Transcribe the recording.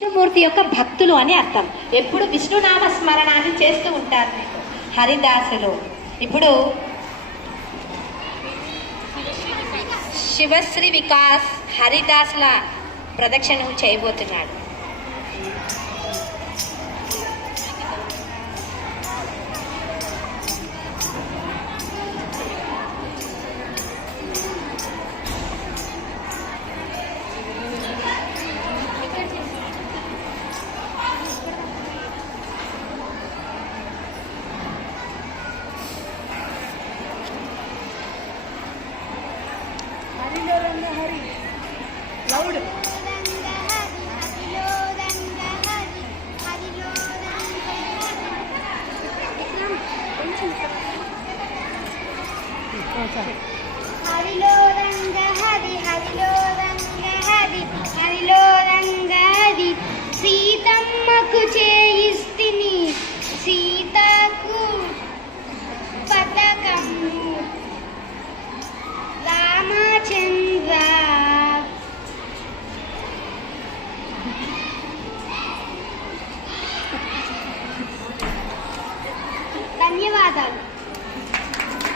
విష్ణుమూర్తి యొక్క భక్తులు అని అర్థం. ఎప్పుడు విష్ణునామ స్మరణాన్ని చేస్తూ ఉంటారు హరిదాసులు. ఇప్పుడు శివశ్రీ వికాస్ హరిదాసుల ప్రదక్షిణ చేయబోతున్నాడు. లౌడ్ హరిలో రంగ హరి హరిలో రంగ హరి హరిలో రంగ హరి సీతమ్మకు చేయిస్తిని సీతకు పతకము రామచంద్ర ధన్యవాదాలు.